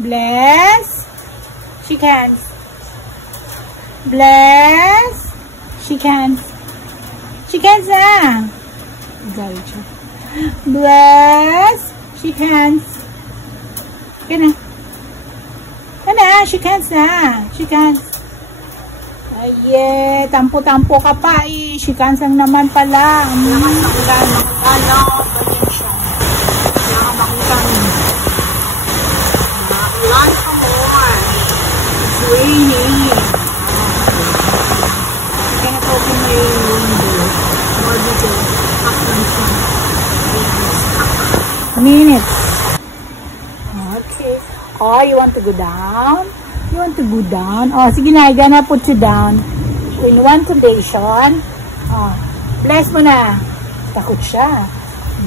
Bless. Shake hands. Bless. Shake hands. Shake hands na. Galit siya. Bless. Shake hands. Okay na. Ano? Shake hands na. Shake hands. Ay, tampo-tampo ka pa eh. Shake hands lang naman pala. Lakas na ulan. Ano? Ganyan siya. Nakamakutan. Ulan pa more. It's raining. Kaya na open my window. More dito. Minute. Okay. Oh, you want to go down? You want to go down? Oh, sige na. I'm gonna put you down. In one condition. Oh, bless mo na. Takot siya.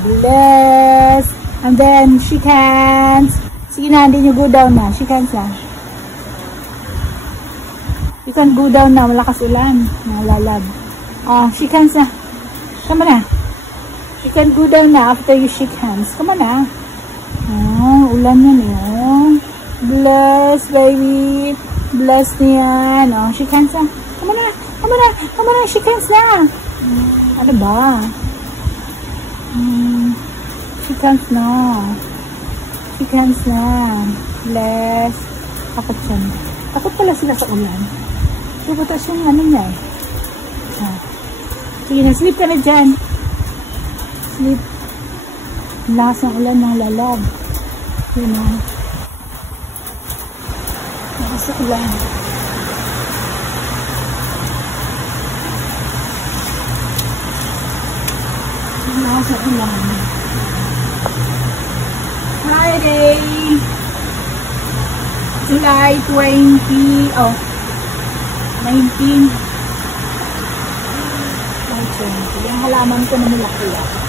Bless. And then, shake hands. Sige na, hindi nyo go down na. Shake hands na. You can go down na. Malakas ulan. Nalalab. Oh, shake hands na. Come on na. You can go down na after you shake hands. Come on na. Oh, ulan yan eh. Bless, baby. Bless niyan. Oh, shake hands na. Come on na. Come on na. Come on na. Shake hands na. Ano ba? Shake hands na. Shake hands na. Bless. Takot siya. Takot pala sila sa ulan. Bubutas yung ano niya eh. Sige na, sleep ka na dyan. Sleep. Lakas ng ulan ng lalab. Yun o. Lakas ng ulan. Lakas ng ulan. Friday, July 20, oh, 19. Yung halaman ko na mulaki-laki.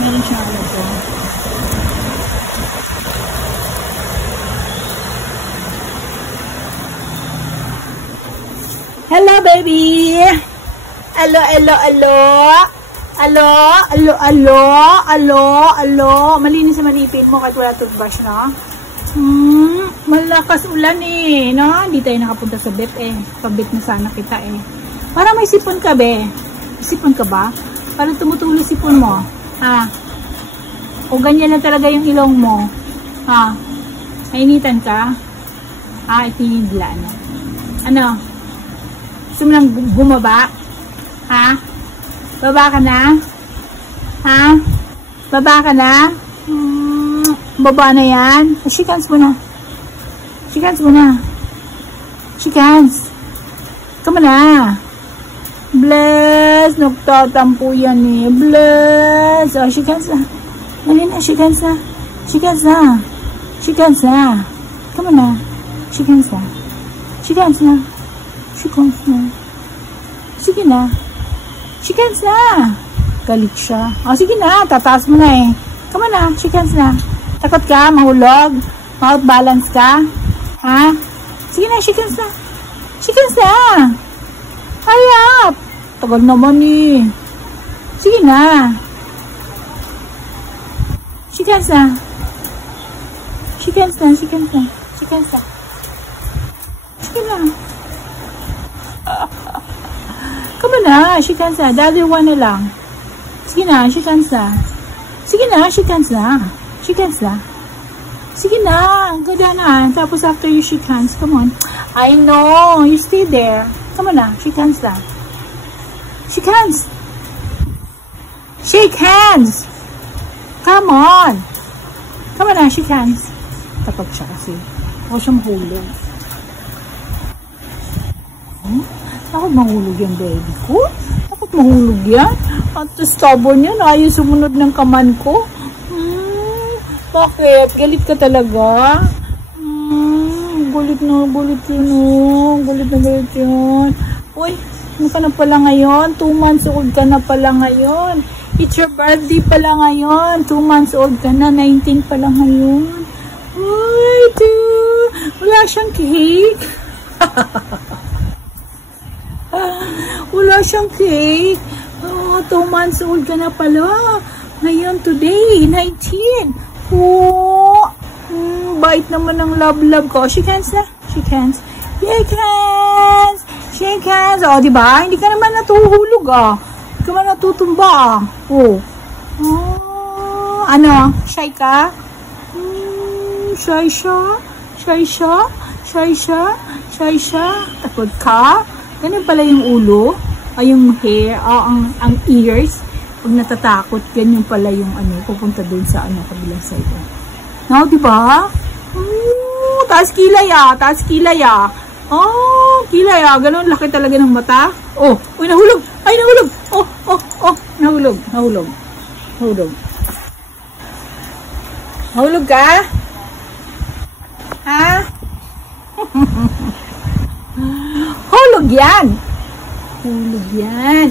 Meron siya ito. Hello, baby! Hello, hello, hello! Hello, hello, hello, hello, hello. Malinis sa manipin mo kahit wala toothbrush, no? Malakas ulan eh, no? Hindi tayo nakapunta sa bet eh. Pabit na sana kita eh. Parang may sipon ka, be. Sipon ka ba? Parang tumutulo sipon mo. Ha? O ganyan lang talaga yung ilong mo. Ha? Nainitan ka? Ha? Itinigla na. Ano? Gusto mo lang bumaba? Ha? Baba ka na? Ha? Baba ka na? Baba na yan? Shake hands mo na. Shake hands mo na. Shake hands. Come on na. Bless. Nagtatampo yan eh. Bless. Oh, shake hands na. Dali na. Shake hands na. Shake hands na. Shake hands na. Come on na. Shake hands na. Shake hands na. Shake hands na. Sige na. Shake hands na. Galit siya. O, sige na. Tataas mo na eh. Come on na. Shake hands na. Takot ka? Mahulog? Mouth balance ka? Ha? Sige na. Shake hands na. Shake hands na. Hurry up. Tagal naman eh. Sige na. Shake hands na. Shake hands na. Shake hands na. Shake hands na. Sige na. Come on na. Shake hands na. The other one na lang. Sige na. Shake hands na. Sige na. Shake hands na. Shake hands na. Sige na. Ganda na. Tapos after you shake hands, come on. I know. You stay there. Come on na. Shake hands na. Shake hands. Shake hands. Come on. Come on na. Shake hands. Takot siya kasi. Ako siya mahulog. Takot mahulog yung baby ko. Takot mahulog yan. At stubborn yan. Ayaw sumunod ng kaman ko. Bakit? Galit ka talaga? Galit na, galit yun, oh. Galit na, galit yun. Uy, ano ka na pala ngayon? 2 months old ka na pala ngayon. It's your birthday pala ngayon. 2 months old ka na, 19 pala ngayon. Uy, wala siyang cake. Wala siyang cake. Oh, 2 months old ka na pala. Ngayon, today, 19. Oh, bait naman ng love ko. Shake hands na. Shake hands. Shake hands. Shake hands. O, diba? Hindi ka naman natuhulog, ah. Hindi ka naman natutumba, ah. Oh. Oh. Ano? Shy ka? Shy siya? Shy siya? Shy siya? Shy siya? Takot ka? Ganun pala yung ulo. Ay, yung hair. Ang ears. Pag natatakot, ganyan pala yung ano, pupunta din sa ano, kabilang side. No, diba? Taas kilay ah. Taas kilay ah. Oh, kilay ah. Ganun, laki talaga ng mata. Oh, uy, nahulog. Ay, nahulog. Oh, nahulog. Nahulog. Nahulog. Nahulog ka? Ha? Hulog yan. Hulog yan.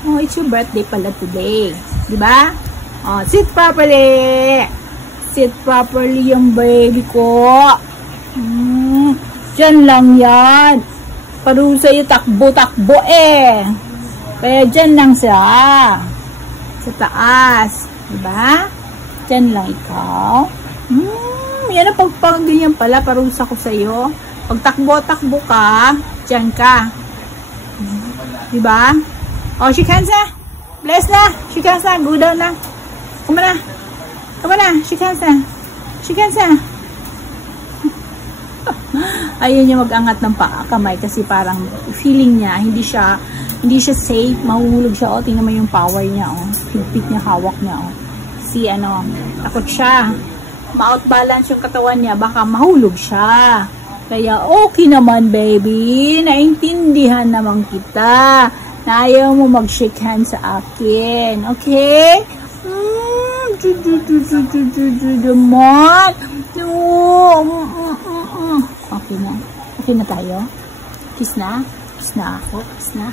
Oh, it's your birthday pala today. Diba? Oh, sit properly. Sit properly yung baby ko. Diyan lang yan. Paru sa'yo takbo-takbo eh. Kaya dyan lang siya. Sa taas. Diba? Dyan lang ikaw. Yan ang pagpangganyan pala. Parusa ko sa'yo. Pag takbo-takbo ka, dyan ka. Diba? Oh, shake hands na. Bless na. Shake hands na. Go down na. Come na. Come na. Shake hands na. Shake hands na. Ayun yung mag-angat ng kamay kasi parang feeling niya, hindi siya safe. Mahuhulog siya. Oh, tingnan mo yung power niya. Oh. Higpit niya, hawak niya. Oh. Si ano, takot siya. Ma-outbalance yung katawan niya. Baka mahulog siya. Kaya okay naman, baby. Naintindihan naman kita. Na ayaw mo mag-shake hands sa akin. Okay? Naman. Okay na. Okay na tayo? Kiss na? Kiss na ako? Kiss na?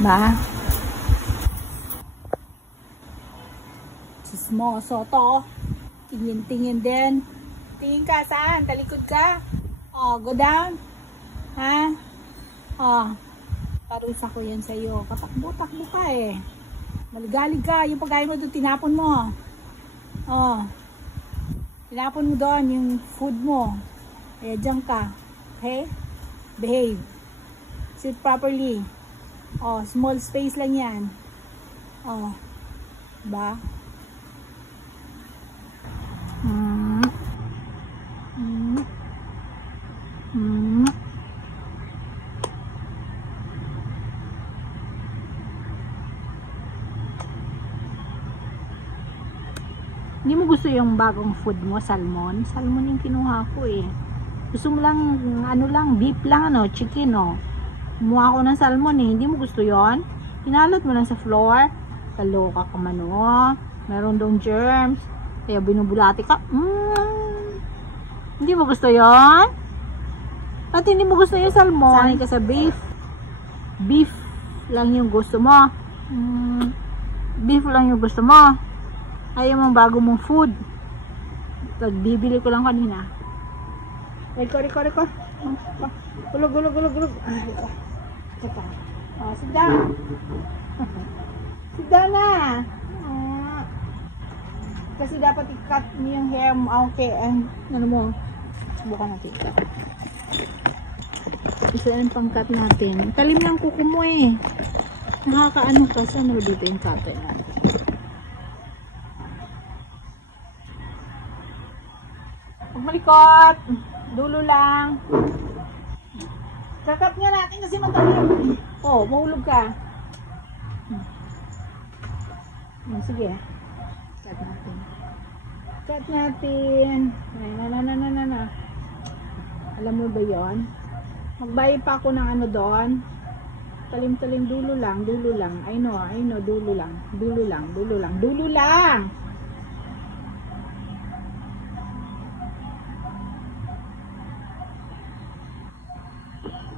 Ba? Chismoso to. Tingin-tingin din. Tingin ka saan? Talikod ka? Oh, go down. Ha? Oh, parusa ko yan sa'yo. Patakbo-takbo ka eh. Maligalig ka. Yung pagkain mo doon, tinapon mo. Oh. Tinapon mo doon yung food mo. Kaya dyan ka. Okay? Behave. Sit properly. Oh, small space lang yan. Oh. Diba? Hindi mo gusto yung bagong food mo, salmon? Salmon yung kinuha ko eh. Gusto mo lang, ano lang, beef lang, ano, chicken, oh. Kumuha ko ng salmon eh. Hindi mo gusto yon? Kinalot mo lang sa floor. Kaloka ka man, oh. Meron dong germs. Kaya binubulati ka. Hindi mo gusto yon? At hindi mo gusto yung salmon. Sanay ka sa beef. Beef lang yung gusto mo. Beef lang yung gusto mo. Ayaw mong bago mong food. Bibili ko lang kanina. Riko. Gulog. Oh, sit down. Sit down na. Kasi dapat i-cut mo yung hair mo. Okay, ano mo. Subukan natin. Isa yung pang-cut natin. Talim lang kuko mo eh. Nakakaano ka. Saan mo dito yung cutter natin? Malikot, dulo lang. Kakap nga natin kasi matalim. Oh, mahulog ka. Sige. Cut natin. Na. Alam mo ba yon? Magbayad pa ako ng ano doon. Talim-talim, dulo lang. I know, dulo lang.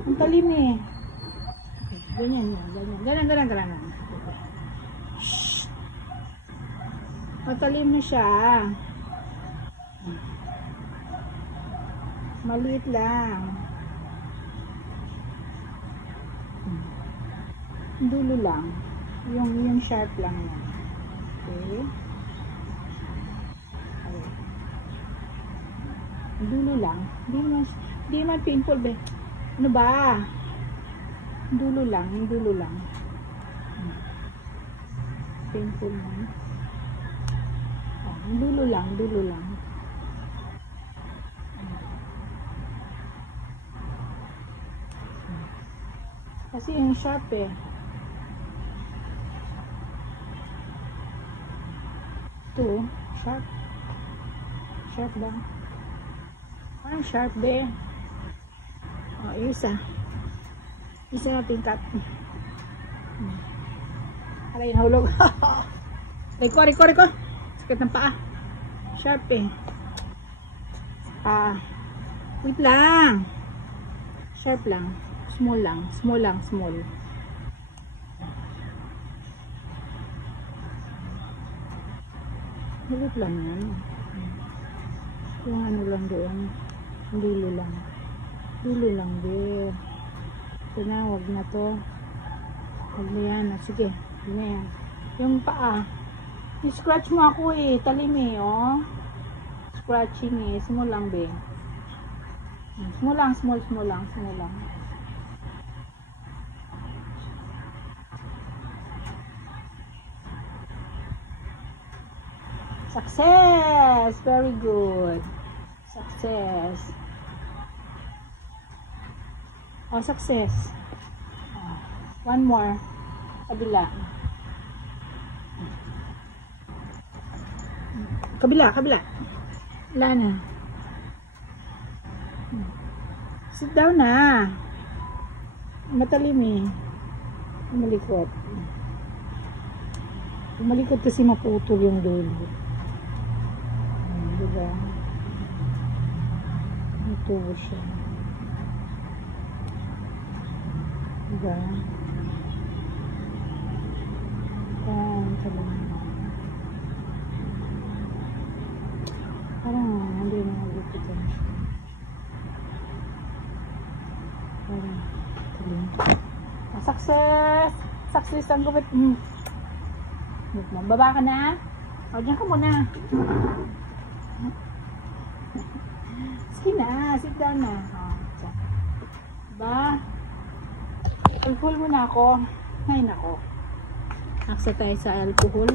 Ang talim eh. Okay, ganyan. Shhh. Matalim na siya. Maliit lang. Dulo lang. Yung sharp lang yan. Okay. Okay. Dulo lang. Hindi naman painful, be. Ano ba? Dulo lang. Yung dulo lang. Painful man. Oh, dulo lang. Dulo lang. Kasi yung sharp eh. Ito, sharp. Sharp lang. Ah, sharp be. Oh, isa. Isa na tingkat. Alay, nahulog. Riko. Sakit ng paa. Sharp eh. Ah, wait lang. Sharp lang. Small lang. Small. Hulit lang yan. Yung ano lang doon. Dulo lang. Dulo lang, be. Ito na, wag na to. Wag na yan. Sige, yun na yan. Yung paa. I-scratch mo ako eh. Talim eh, oh. Scratching eh. Small lang, be. Small lang. Success! Very good. Success. Oh, success. Oh, one more. Kabila. Wala na. Sit down na. Matalim eh. Malikot kasi maputol yung dulo. Diba? Ito siya. Diba? Parang hindi na magupitan siya. Parang tuloy. Success! Success ang gupit. Baba ka na. O, dyan ka muna. Sige na, sit down na. Diba? Alcohol muna ako. Ay, nako. Aksa tayo sa alcohol.